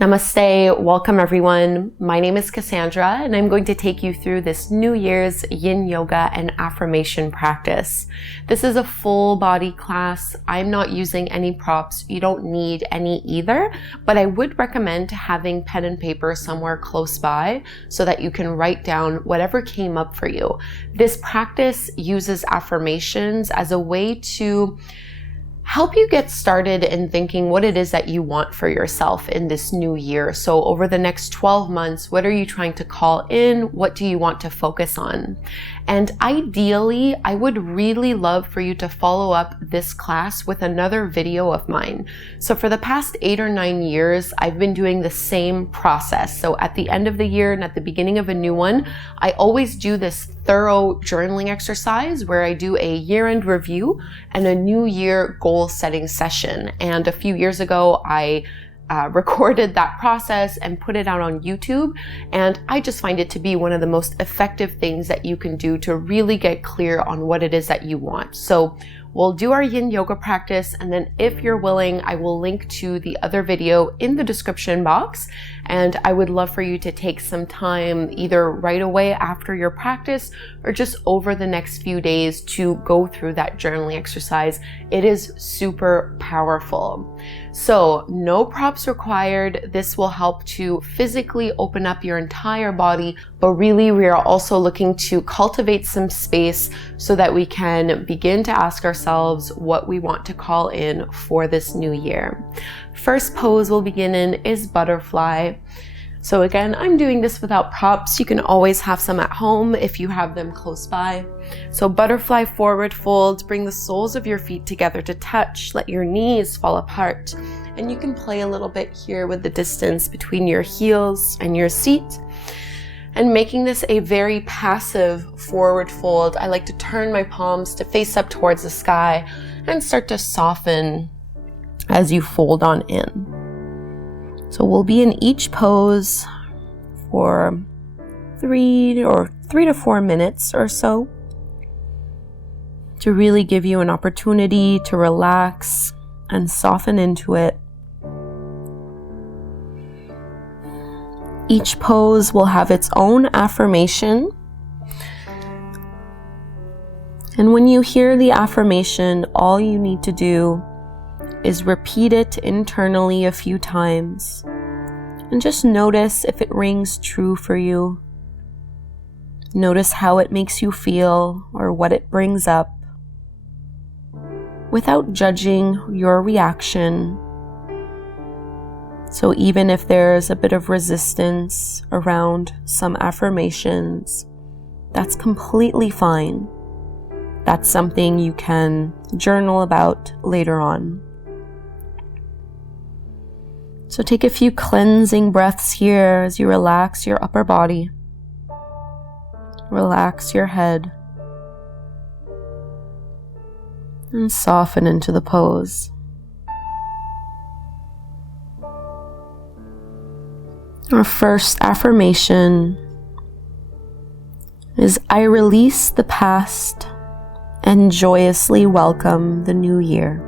Namaste, welcome everyone. My name is Kassandra and I'm going to take you through this New Year's yin yoga and affirmation practice. This is a full body class. I'm not using any props. You don't need any either, but I would recommend having pen and paper somewhere close by so that you can write down whatever came up for you. This practice uses affirmations as a way to help you get started in thinking what it is that you want for yourself in this new year. So over the next 12 months, what are you trying to call in? What do you want to focus on? And ideally, I would really love for you to follow up this class with another video of mine. So for the past 8 or 9 years, I've been doing the same process. So at the end of the year and at the beginning of a new one, I always do this thorough journaling exercise where I do a year-end review and a new year goal setting session. And a few years ago, I recorded that process and put it out on YouTube. And I just find it to be one of the most effective things that you can do to really get clear on what it is that you want. So we'll do our yin yoga practice. And then if you're willing, I will link to the other video in the description box. And I would love for you to take some time either right away after your practice or just over the next few days to go through that journaling exercise. It is super powerful. So no props required. This will help to physically open up your entire body, but really we are also looking to cultivate some space so that we can begin to ask ourselves what we want to call in for this new year. First pose we'll begin in is butterfly. So again, I'm doing this without props. You can always have some at home if you have them close by. So butterfly forward fold, bring the soles of your feet together to touch, let your knees fall apart. And you can play a little bit here with the distance between your heels and your seat. And making this a very passive forward fold, I like to turn my palms to face up towards the sky and start to soften as you fold on in. So we'll be in each pose for 3 to 4 minutes or so to really give you an opportunity to relax and soften into it. Each pose will have its own affirmation. And when you hear the affirmation, all you need to do is repeat it internally a few times and just notice if it rings true for you. Notice how it makes you feel or what it brings up without judging your reaction. So even if there's a bit of resistance around some affirmations, that's completely fine. That's something you can journal about later on. So take a few cleansing breaths here as you relax your upper body. Relax your head. And soften into the pose. Our first affirmation is I release the past and joyously welcome the new year.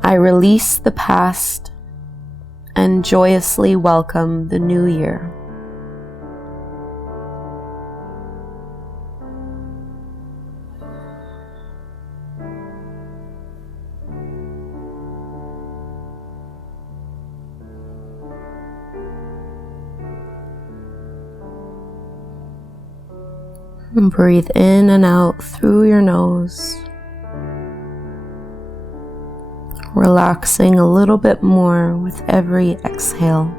I release the past and joyously welcome the new year. And breathe in and out through your nose. Relaxing a little bit more with every exhale.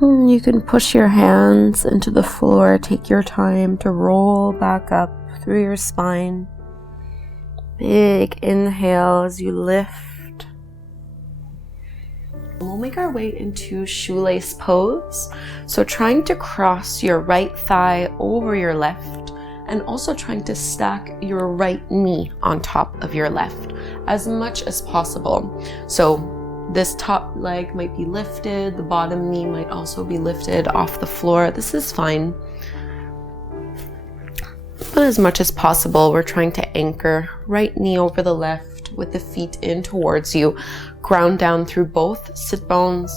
You can push your hands into the floor. Take your time to roll back up through your spine. Big inhale as you lift. We'll make our way into shoelace pose. So trying to cross your right thigh over your left, and also trying to stack your right knee on top of your left as much as possible. So this top leg might be lifted, the bottom knee might also be lifted off the floor. This is fine. But as much as possible, we're trying to anchor right knee over the left with the feet in towards you. Ground down through both sit bones.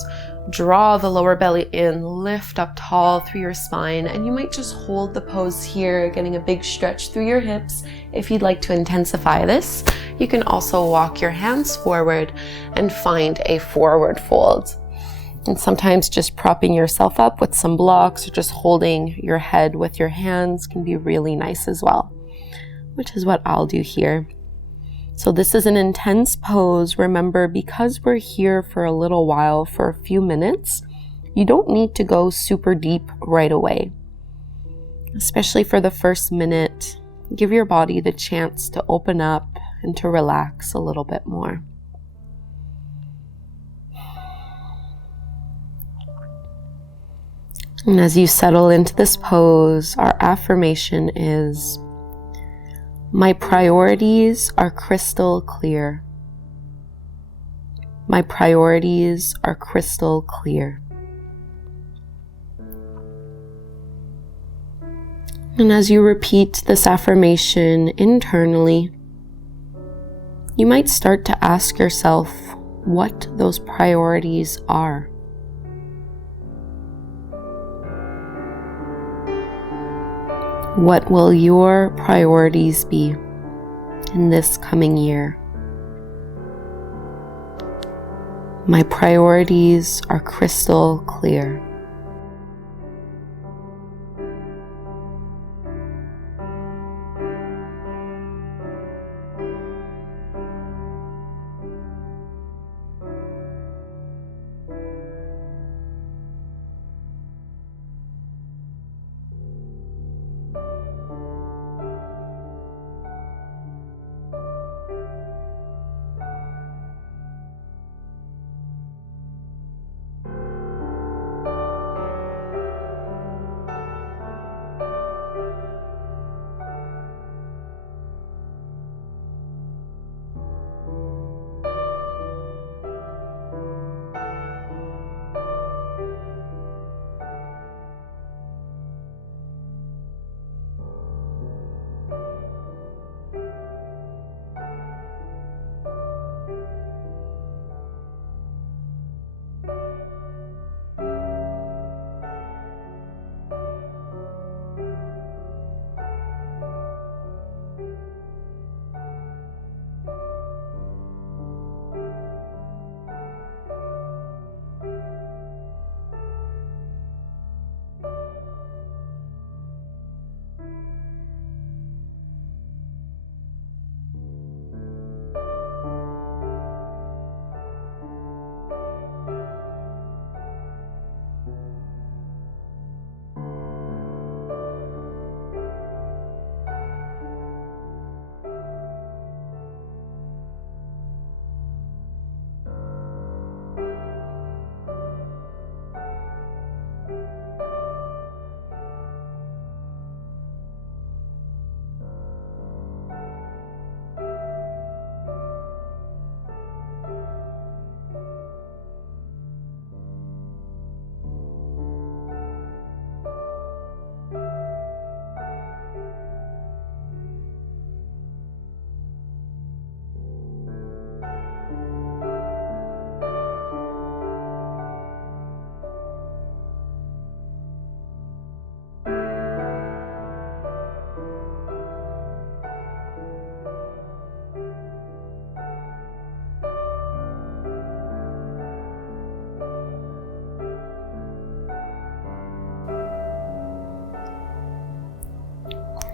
Draw the lower belly in, lift up tall through your spine, and you might just hold the pose here, getting a big stretch through your hips. If you'd like to intensify this, you can also walk your hands forward and find a forward fold. And sometimes just propping yourself up with some blocks or just holding your head with your hands can be really nice as well, which is what I'll do here. So this is an intense pose. Remember, because we're here for a little while, for a few minutes, you don't need to go super deep right away. Especially for the first minute, give your body the chance to open up and to relax a little bit more. And as you settle into this pose, our affirmation is, my priorities are crystal clear. My priorities are crystal clear. And as you repeat this affirmation internally, you might start to ask yourself what those priorities are. What will your priorities be in this coming year? My priorities are crystal clear.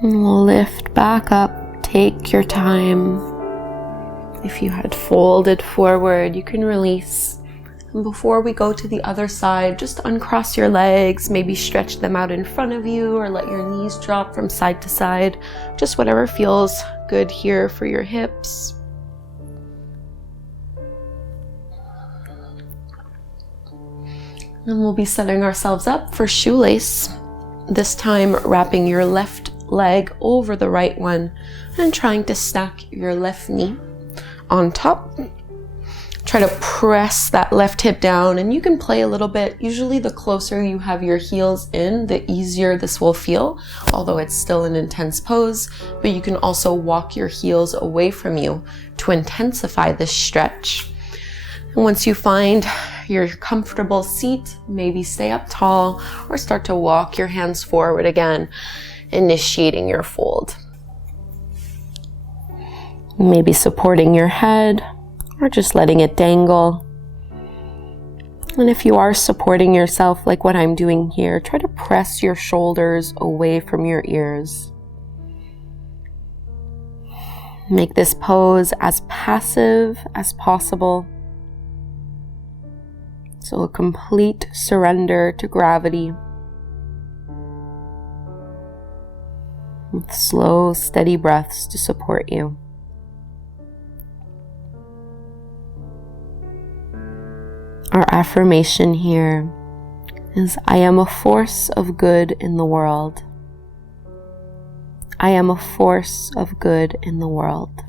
And we'll lift back up, take your time. If you had folded forward, you can release And before we go to the other side, just uncross your legs, maybe stretch them out in front of you or let your knees drop from side to side. Just whatever feels good here for your hips. And we'll be setting ourselves up for shoelace. This time wrapping your left leg over the right one and trying to stack your left knee on top. Try to press that left hip down, and you can play a little bit. Usually the closer you have your heels in, the easier this will feel, although it's still an intense pose. But you can also walk your heels away from you to intensify this stretch. And once you find your comfortable seat, maybe stay up tall or start to walk your hands forward again, initiating your fold. Maybe supporting your head or just letting it dangle. And if you are supporting yourself like what I'm doing here, try to press your shoulders away from your ears. Make this pose as passive as possible. So a complete surrender to gravity. With slow, steady breaths to support you. Our affirmation here is, I am a force of good in the world. I am a force of good in the world.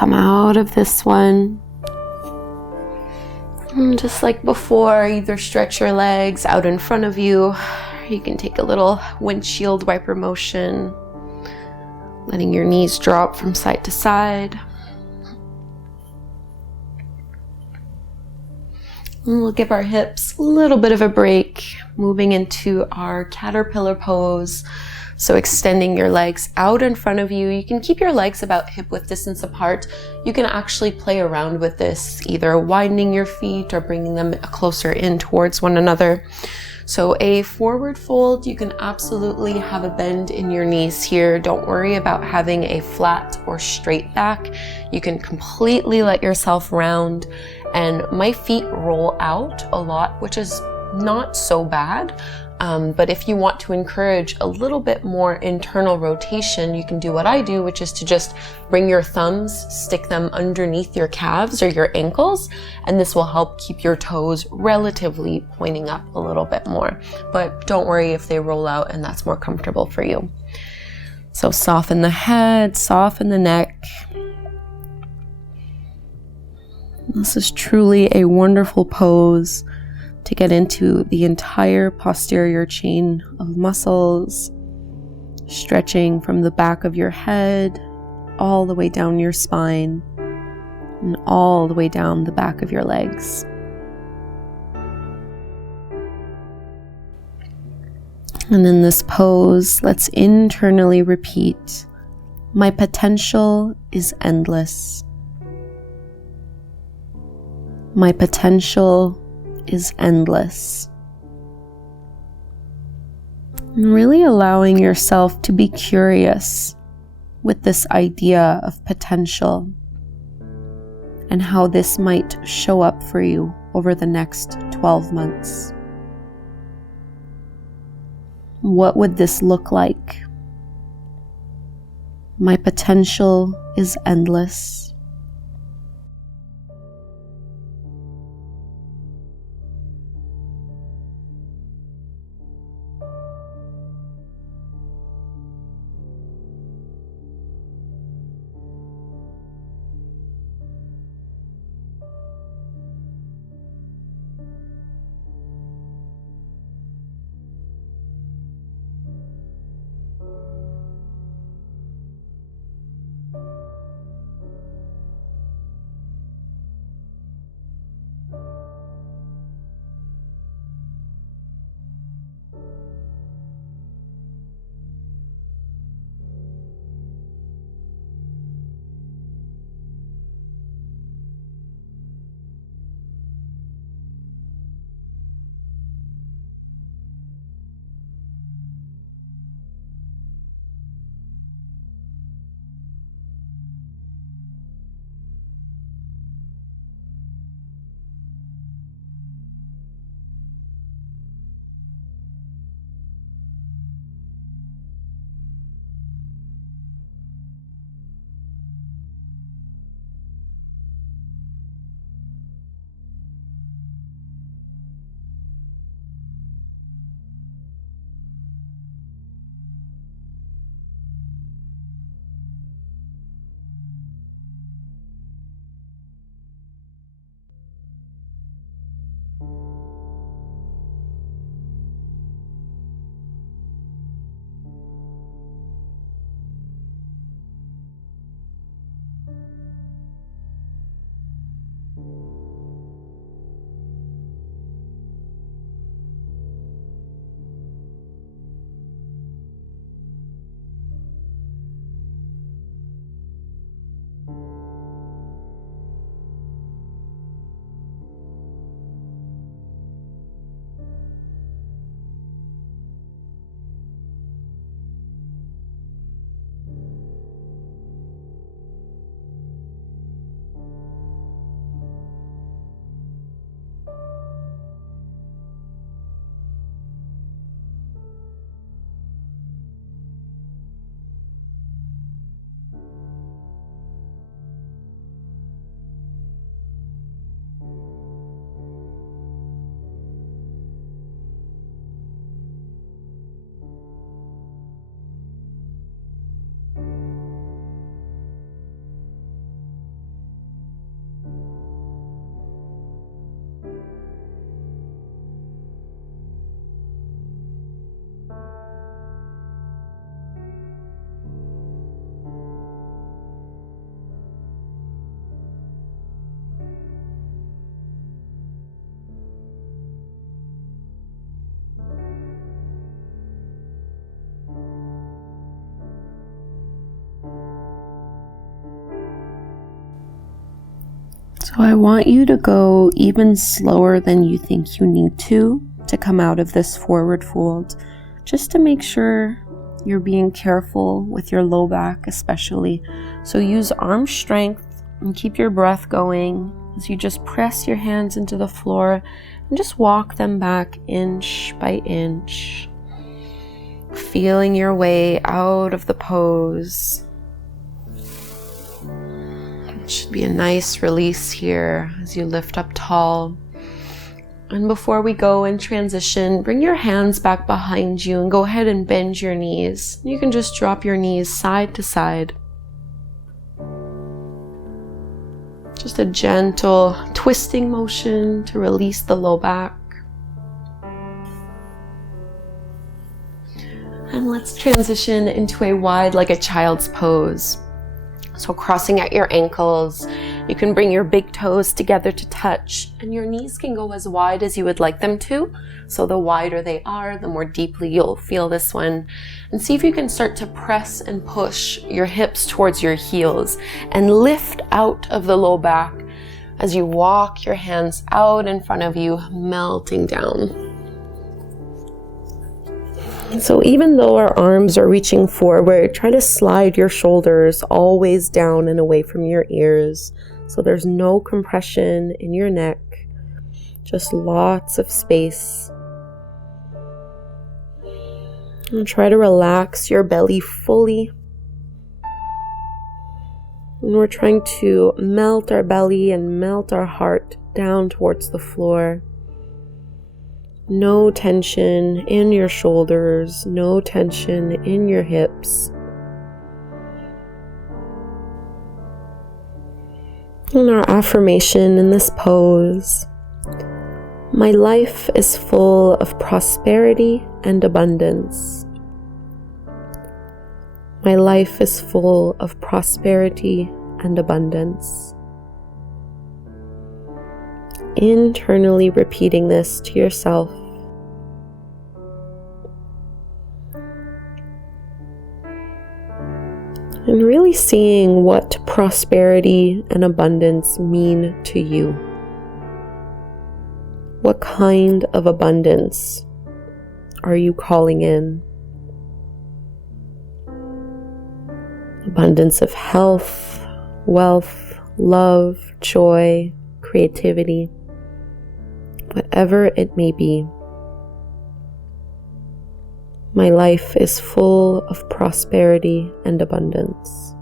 come out of this one. And just like before, either stretch your legs out in front of you. You can take a little windshield wiper motion, letting your knees drop from side to side. And we'll give our hips a little bit of a break, moving into our caterpillar pose. So extending your legs out in front of you. You can keep your legs about hip width distance apart. You can actually play around with this, either widening your feet or bringing them closer in towards one another. So a forward fold, you can absolutely have a bend in your knees here. Don't worry about having a flat or straight back. You can completely let yourself round, and my feet roll out a lot, which is not so bad. But if you want to encourage a little bit more internal rotation, you can do what I do, which is to just bring your thumbs, stick them underneath your calves or your ankles, and this will help keep your toes relatively pointing up a little bit more. But don't worry if they roll out and that's more comfortable for you. So soften the head, soften the neck. This is truly a wonderful pose to get into the entire posterior chain of muscles, stretching from the back of your head all the way down your spine and all the way down the back of your legs. And in this pose, let's internally repeat, my potential is endless. My potential is endless. And really allowing yourself to be curious with this idea of potential and how this might show up for you over the next 12 months. What would this look like? My potential is endless. So I want you to go even slower than you think you need to come out of this forward fold, just to make sure you're being careful with your low back especially. So use arm strength and keep your breath going as you just press your hands into the floor and just walk them back inch by inch, feeling your way out of the pose. It should be a nice release here as you lift up tall. And before we go and transition, bring your hands back behind you and go ahead and bend your knees. You can just drop your knees side to side. Just a gentle twisting motion to release the low back. And let's transition into a wide like a child's pose. So crossing at your ankles, you can bring your big toes together to touch, and your knees can go as wide as you would like them to. So the wider they are, the more deeply you'll feel this one. And see if you can start to press and push your hips towards your heels and lift out of the low back as you walk your hands out in front of you, melting down. So even though our arms are reaching forward, try to slide your shoulders always down and away from your ears. So there's no compression in your neck, just lots of space. And try to relax your belly fully. And we're trying to melt our belly and melt our heart down towards the floor. No tension in your shoulders, no tension in your hips. And our affirmation in this pose: my life is full of prosperity and abundance. My life is full of prosperity and abundance. Internally repeating this to yourself. And really seeing what prosperity and abundance mean to you. What kind of abundance are you calling in? Abundance of health, wealth, love, joy, creativity, whatever it may be. My life is full of prosperity and abundance.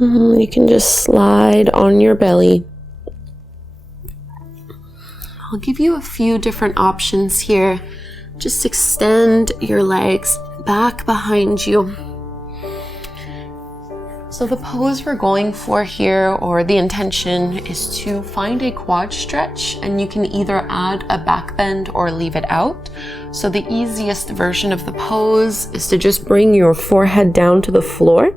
You can just slide on your belly. I'll give you a few different options here. Just extend your legs back behind you. So the pose we're going for here, or the intention, is to find a quad stretch, and you can either add a back bend or leave it out. So the easiest version of the pose is to just bring your forehead down to the floor,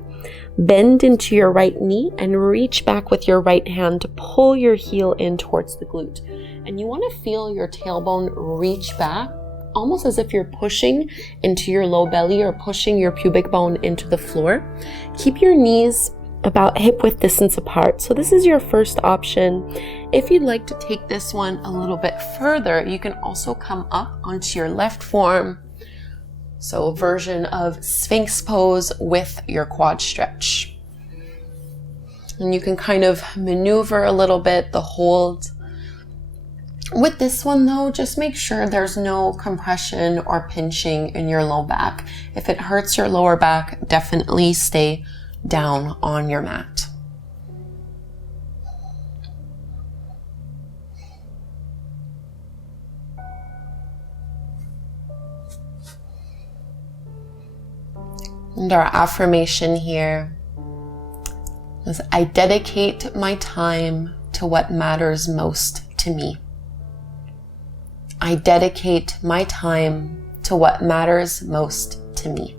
bend into your right knee, and reach back with your right hand to pull your heel in towards the glute. And you want to feel your tailbone reach back, almost as if you're pushing into your low belly or pushing your pubic bone into the floor. Keep your knees about hip width distance apart. So this is your first option. If you'd like to take this one a little bit further, you can also come up onto your left form. So a version of Sphinx pose with your quad stretch. And you can kind of maneuver a little bit, the hold. With this one though, just make sure there's no compression or pinching in your low back. If it hurts your lower back, definitely stay down on your mat. And our affirmation here is, I dedicate my time to what matters most to me. I dedicate my time to what matters most to me.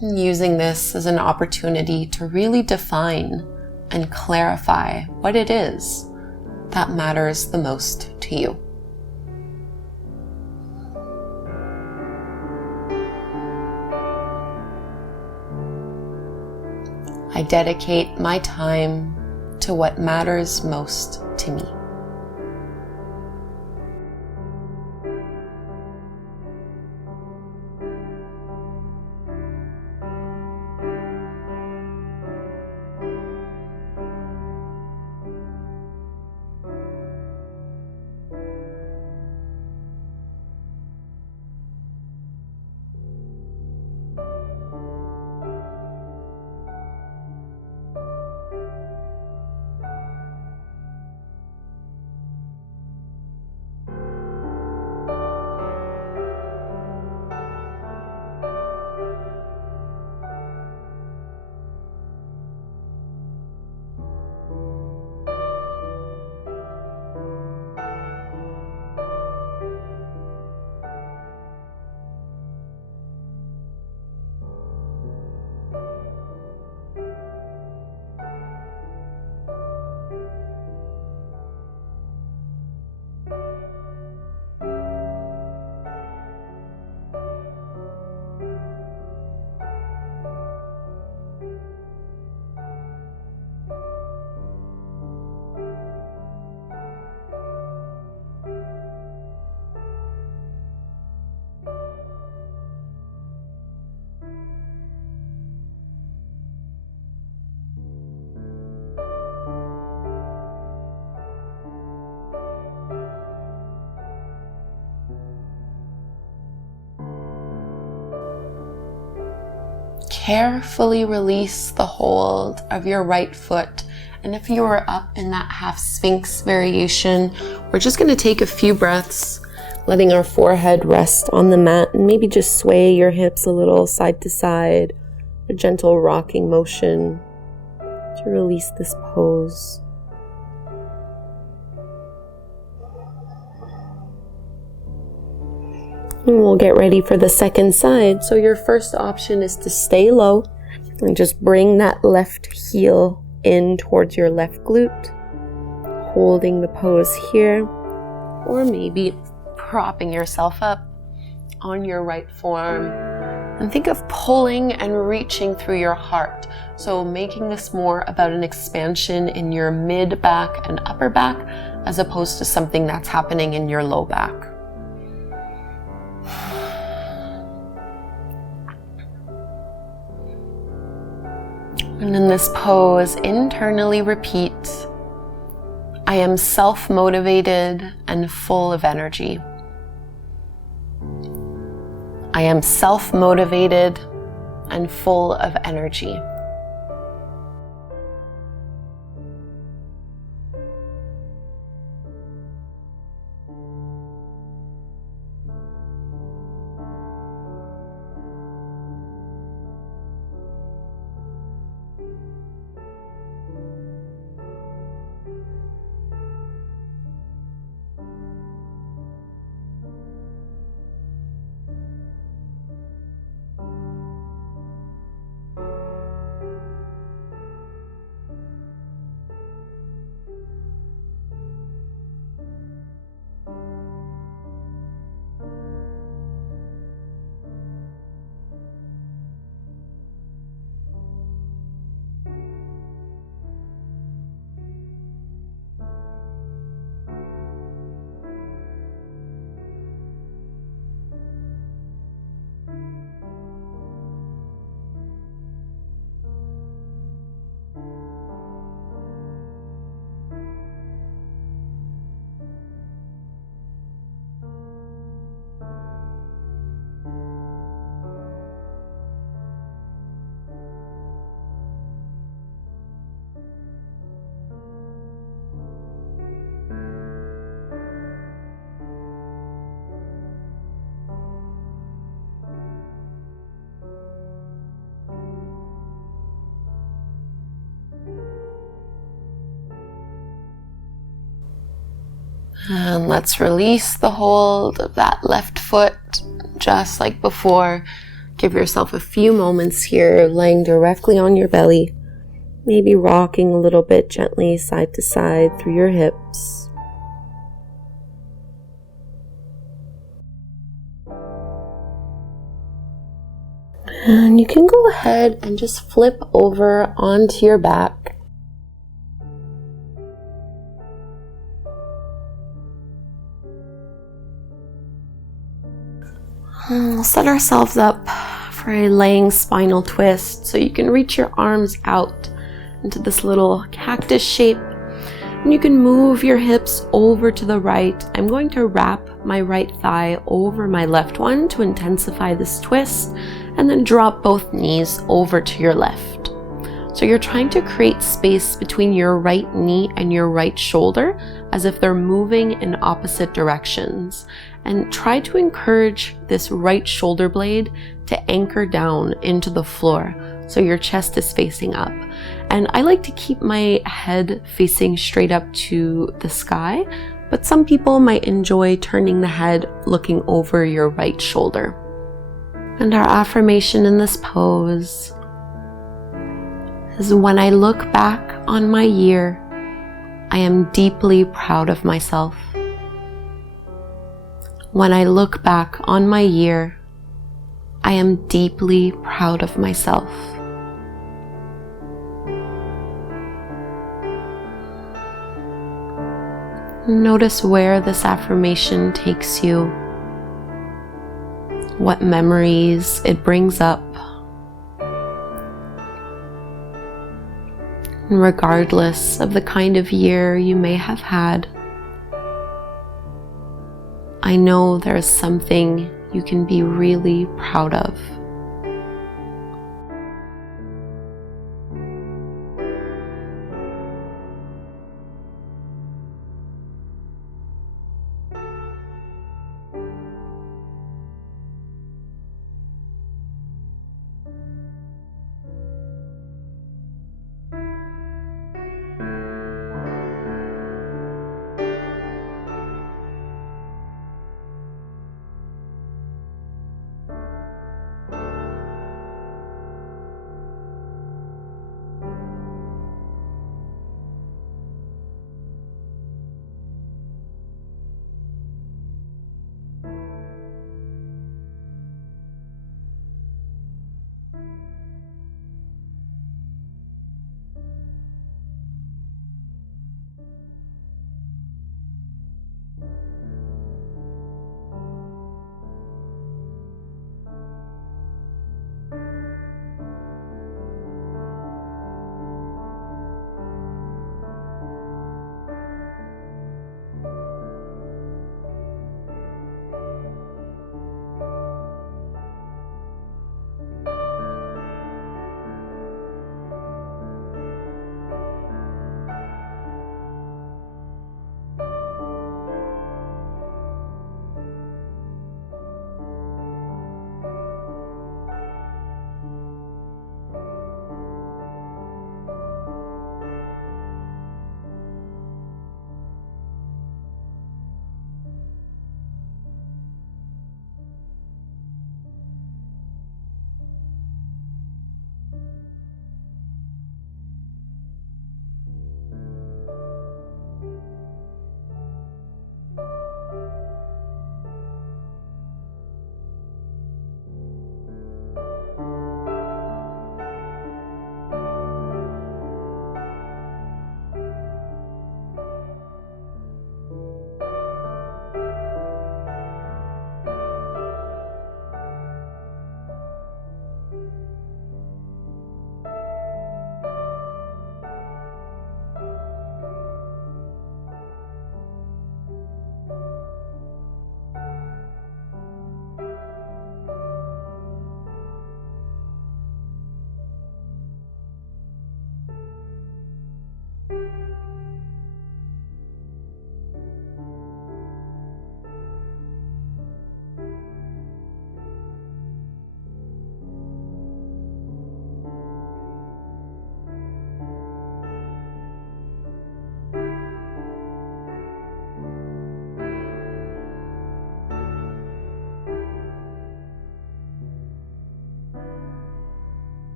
And using this as an opportunity to really define and clarify what it is that matters the most to you. I dedicate my time to what matters most to me. Carefully release the hold of your right foot. And if you are up in that half Sphinx variation, we're just going to take a few breaths, letting our forehead rest on the mat, and maybe just sway your hips a little side to side, a gentle rocking motion to release this pose. And we'll get ready for the second side. So your first option is to stay low and just bring that left heel in towards your left glute, holding the pose here, or maybe propping yourself up on your right forearm. And think of pulling and reaching through your heart. So making this more about an expansion in your mid back and upper back, as opposed to something that's happening in your low back. And in this pose, internally repeat, I am self-motivated and full of energy. I am self-motivated and full of energy. And let's release the hold of that left foot, just like before. Give yourself a few moments here, laying directly on your belly, maybe rocking a little bit gently side to side through your hips. And you can go ahead and just flip over onto your back. We'll set ourselves up for a laying spinal twist, so you can reach your arms out into this little cactus shape, and you can move your hips over to the right. I'm going to wrap my right thigh over my left one to intensify this twist, and then drop both knees over to your left. So you're trying to create space between your right knee and your right shoulder, as if they're moving in opposite directions. And try to encourage this right shoulder blade to anchor down into the floor, so your chest is facing up. And I like to keep my head facing straight up to the sky, but some people might enjoy turning the head looking over your right shoulder. And our affirmation in this pose is, when I look back on my year, I am deeply proud of myself. When I look back on my year, I am deeply proud of myself. Notice where this affirmation takes you, what memories it brings up. And regardless of the kind of year you may have had, I know there's something you can be really proud of.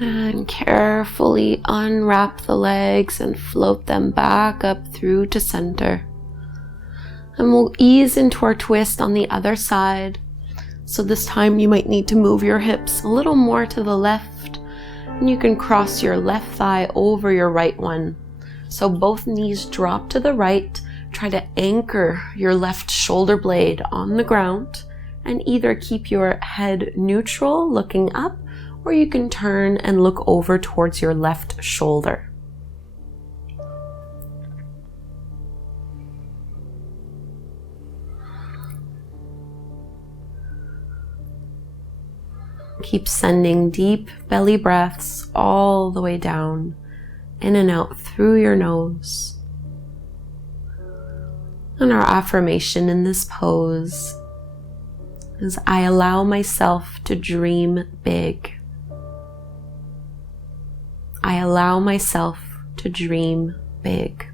And carefully unwrap the legs and float them back up through to center. And we'll ease into our twist on the other side. So this time you might need to move your hips a little more to the left, and you can cross your left thigh over your right one. So both knees drop to the right. Try to anchor your left shoulder blade on the ground and either keep your head neutral looking up, or you can turn and look over towards your left shoulder. Keep sending deep belly breaths all the way down, in and out through your nose. And our affirmation in this pose is, I allow myself to dream big. I allow myself to dream big.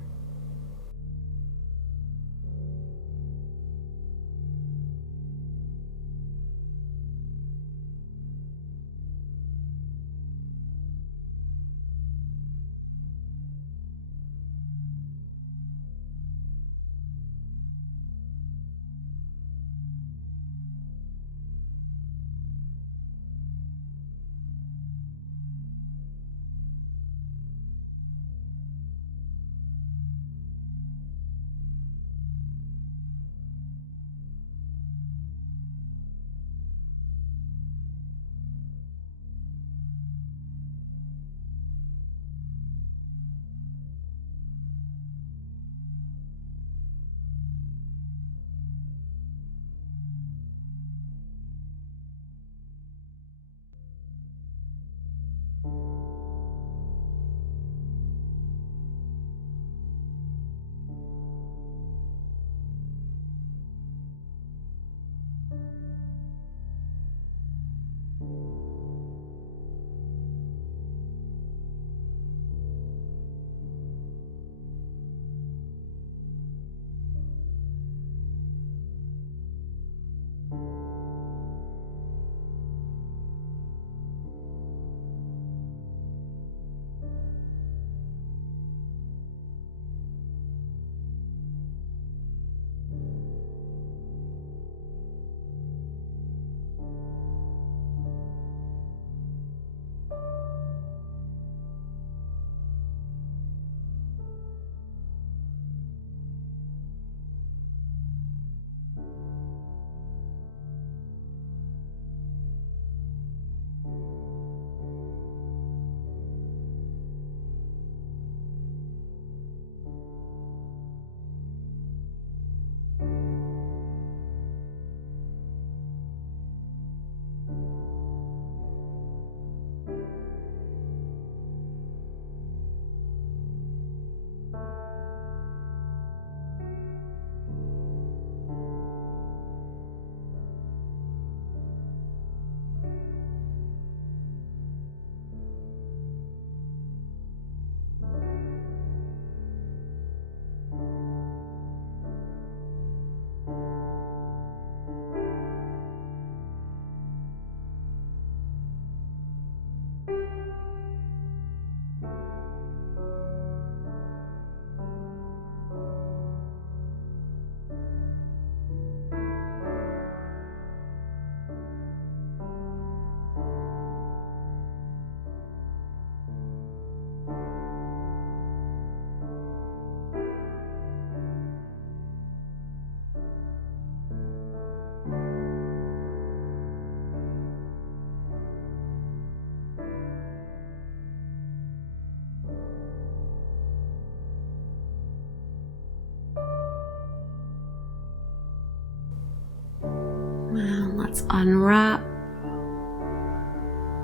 And let's unwrap.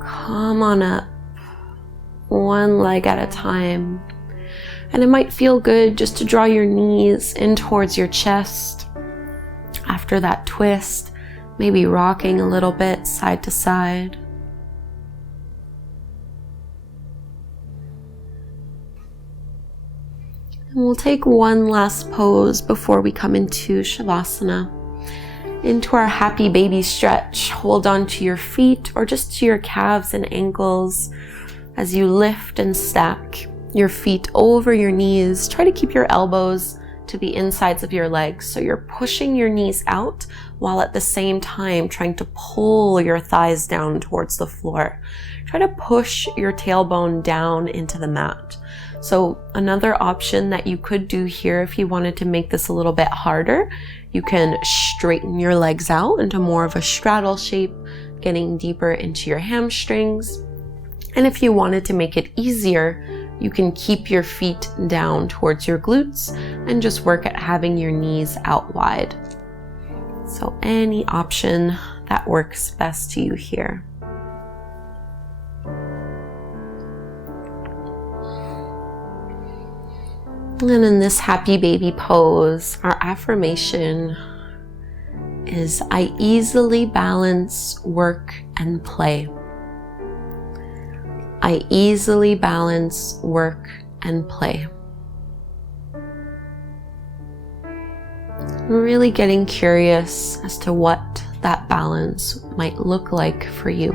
Come on up, one leg at a time. And it might feel good just to draw your knees in towards your chest. After that twist, maybe rocking a little bit side to side. And we'll take one last pose before we come into Shavasana. Into our happy baby stretch. Hold on to your feet or just to your calves and ankles. As you lift and stack your feet over your knees, try to keep your elbows to the insides of your legs. So you're pushing your knees out while at the same time trying to pull your thighs down towards the floor. Try to push your tailbone down into the mat. So another option that you could do here, if you wanted to make this a little bit harder, you can straighten your legs out into more of a straddle shape, getting deeper into your hamstrings. And if you wanted to make it easier, you can keep your feet down towards your glutes and just work at having your knees out wide. So any option that works best to you here. And in this happy baby pose, our affirmation is, I easily balance work and play. I easily balance work and play. Really getting curious as to what that balance might look like for you.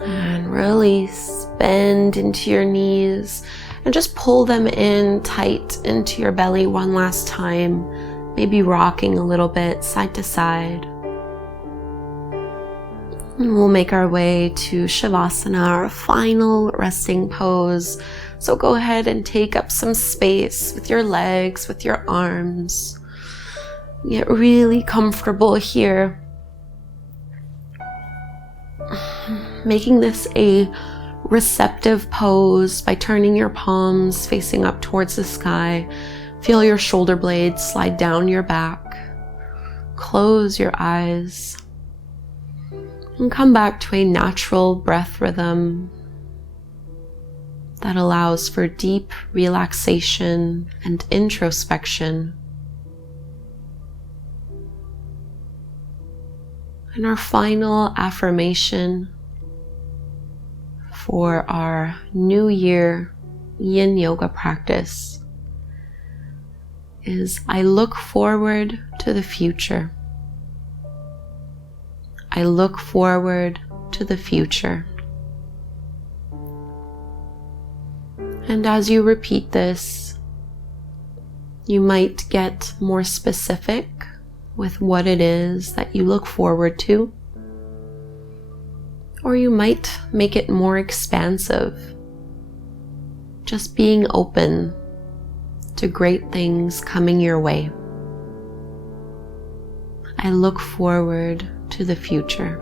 And release, bend into your knees and just pull them in tight into your belly one last time, maybe rocking a little bit side to side. And we'll make our way to Shavasana, our final resting pose. So go ahead and take up some space with your legs, with your arms. Get really comfortable here. making this a receptive pose by turning your palms facing up towards the sky. Feel your shoulder blades slide down your back. Close your eyes and come back to a natural breath rhythm that allows for deep relaxation and introspection. And our final affirmation for our New Year Yin Yoga practice is, I look forward to the future. I look forward to the future. And as you repeat this, you might get more specific with what it is that you look forward to, or you might make it more expansive, just being open to great things coming your way. I look forward to the future.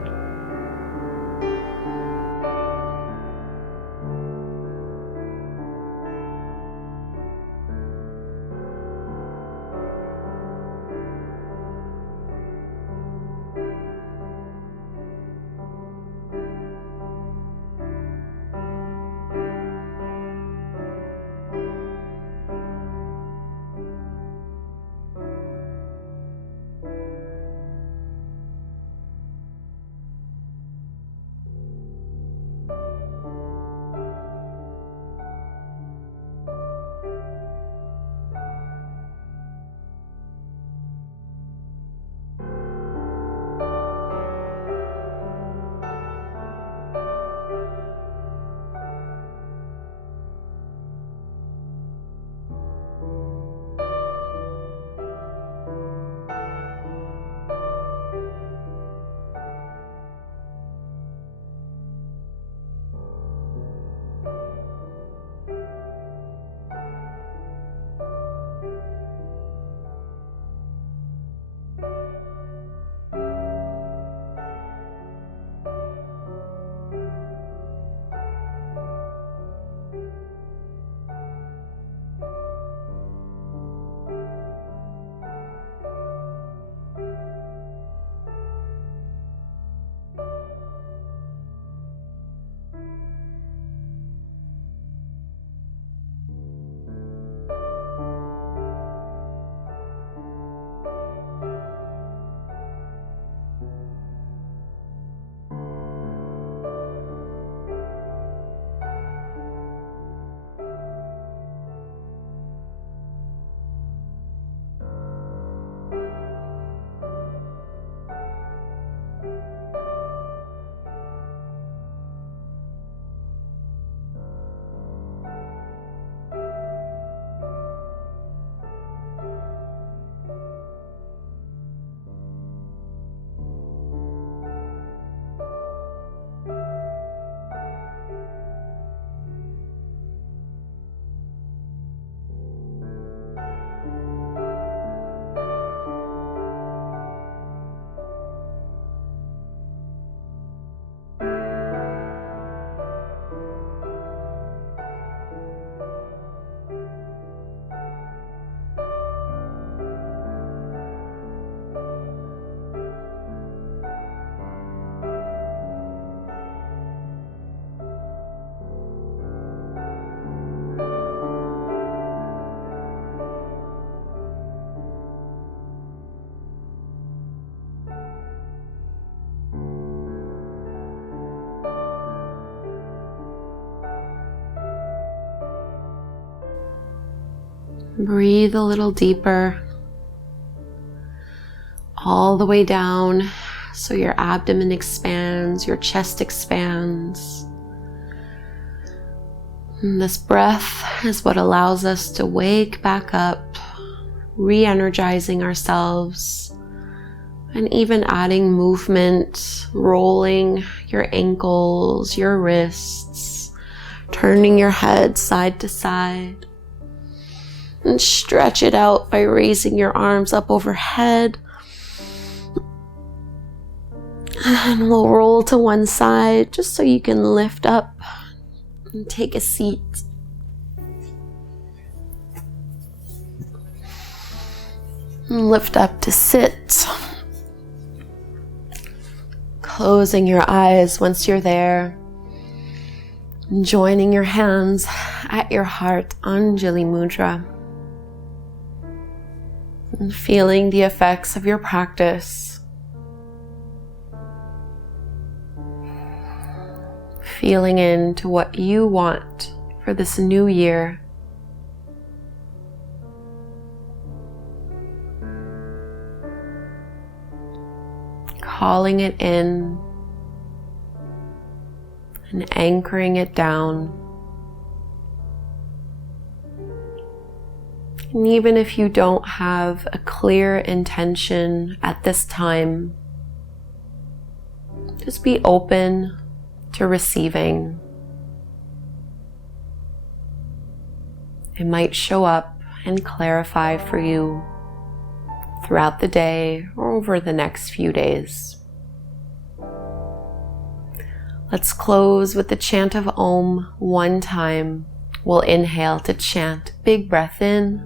Breathe a little deeper, all the way down, so your abdomen expands, your chest expands. And this breath is what allows us to wake back up, re-energizing ourselves, and even adding movement, rolling your ankles, your wrists, turning your head side to side. And stretch it out by raising your arms up overhead. And we'll roll to one side just so you can lift up and take a seat. And lift up to sit. Closing your eyes once you're there. And joining your hands at your heart, Anjali Mudra. And feeling the effects of your practice. Feeling into what you want for this new year. Calling it in and anchoring it down. And even if you don't have a clear intention at this time, just be open to receiving. It might show up and clarify for you throughout the day or over the next few days. Let's close with the chant of Om one time. We'll inhale to chant. Big breath in.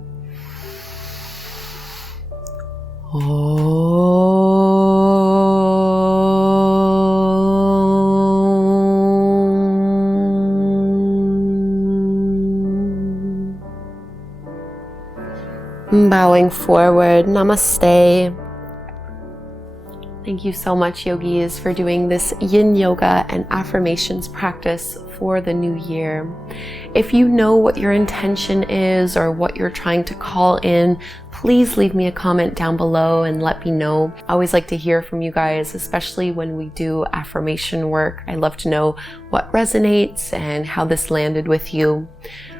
Om. Bowing forward. Namaste. Thank you so much, yogis, for doing this yin yoga and affirmations practice for the new year. If you know what your intention is or what you're trying to call in, please leave me a comment down below and let me know. I always like to hear from you guys, especially when we do affirmation work. I love to know what resonates and how this landed with you.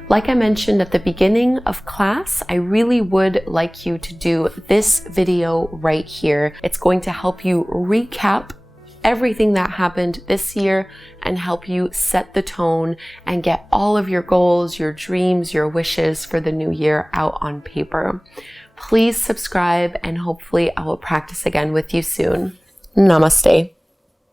Like I mentioned at the beginning of class, I really would like you to do this video right here. It's going to help you recap everything that happened this year and help you set the tone and get all of your goals, your dreams, your wishes for the new year out on paper. Please subscribe and hopefully I will practice again with you soon. Namaste.